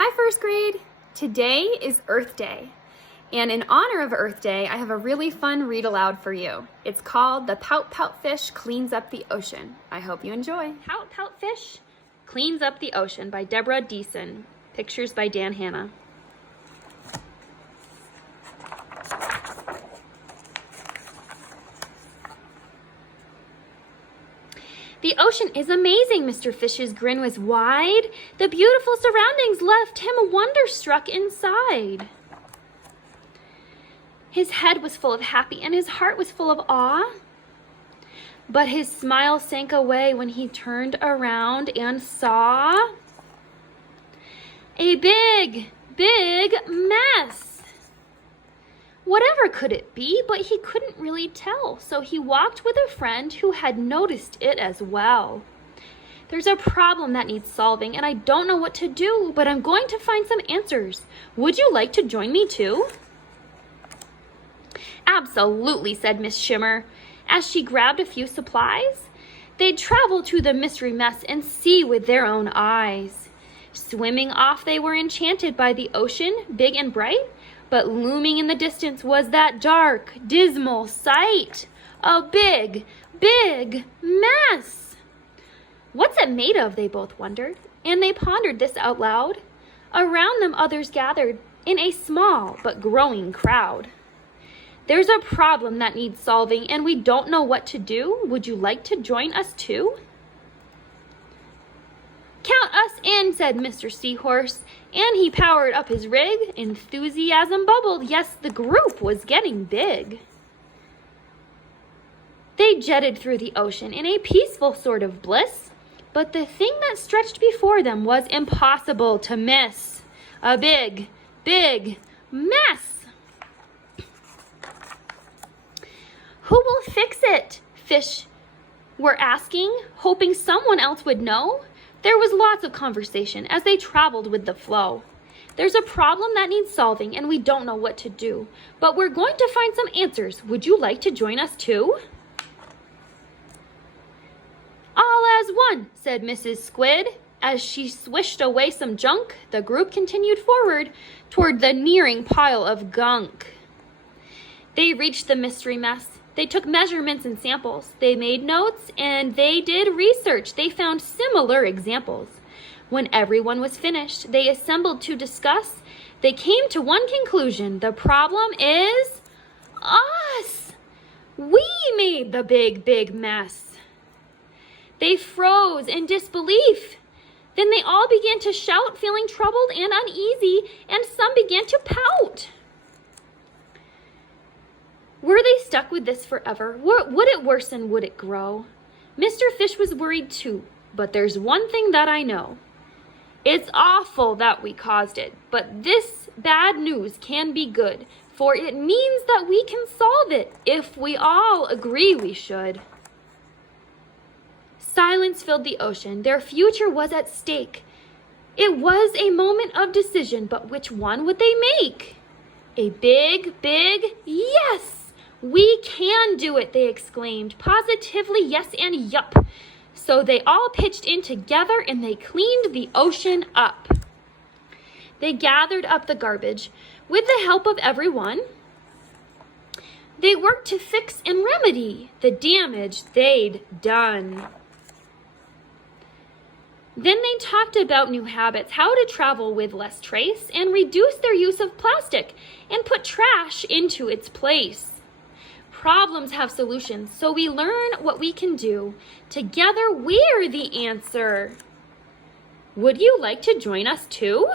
Hi, first grade. Today is Earth Day. And in honor of Earth Day, I have a really fun read aloud for you. It's called The Pout Pout Fish Cleans Up the Ocean. I hope you enjoy. Pout Pout Fish Cleans Up the Ocean by Deborah Deason. Pictures by Dan Hanna. The ocean is amazing. Mr. Fish's grin was wide. The beautiful surroundings left him wonderstruck inside. His head was full of happy and his heart was full of awe. But his smile sank away when he turned around and saw a big, big mess. Whatever could it be, but he couldn't really tell, so he walked with a friend who had noticed it as well. There's a problem that needs solving, and I don't know what to do, but I'm going to find some answers. Would you like to join me too? Absolutely, said Miss Shimmer, as she grabbed a few supplies. They'd travel to the mystery mess and see with their own eyes. Swimming off, they were enchanted by the ocean, big and bright, but looming in the distance was that dark, dismal sight. A big, big mess. What's it made of, they both wondered, and they pondered this out loud. Around them others gathered in a small but growing crowd. There's a problem that needs solving, and we don't know what to do. Would you like to join us too? Count us in, said Mr. Seahorse, and he powered up his rig. Enthusiasm bubbled. Yes, the group was getting big. They jetted through the ocean in a peaceful sort of bliss, but the thing that stretched before them was impossible to miss. A big, big mess. Who will fix it? Fish were asking, hoping someone else would know. There was lots of conversation as they traveled with the flow. There's a problem that needs solving and we don't know what to do, but we're going to find some answers. Would you like to join us too? All as one, said Mrs. Squid. As she swished away some junk, the group continued forward toward the nearing pile of gunk. They reached the mystery mess. They took measurements and samples. They made notes and they did research. They found similar examples. When everyone was finished, they assembled to discuss. They came to one conclusion. The problem is us. We made the big, big mess. They froze in disbelief. Then they all began to shout, feeling troubled and uneasy, and some began to pout. Were they stuck with this forever? Would it worsen? Would it grow? Mr. Fish was worried too, but there's one thing that I know. It's awful that we caused it, but this bad news can be good, for it means that we can solve it if we all agree we should. Silence filled the ocean. Their future was at stake. It was a moment of decision, but which one would they make? A big, big yes! We can do it, they exclaimed. Positively, yes and yup. So they all pitched in together and they cleaned the ocean up. They gathered up the garbage with the help of everyone. They worked to fix and remedy the damage they'd done. Then they talked about new habits, how to travel with less trace and reduce their use of plastic and put trash into its place. Problems have solutions, so we learn what we can do. Together, we're the answer. Would you like to join us too?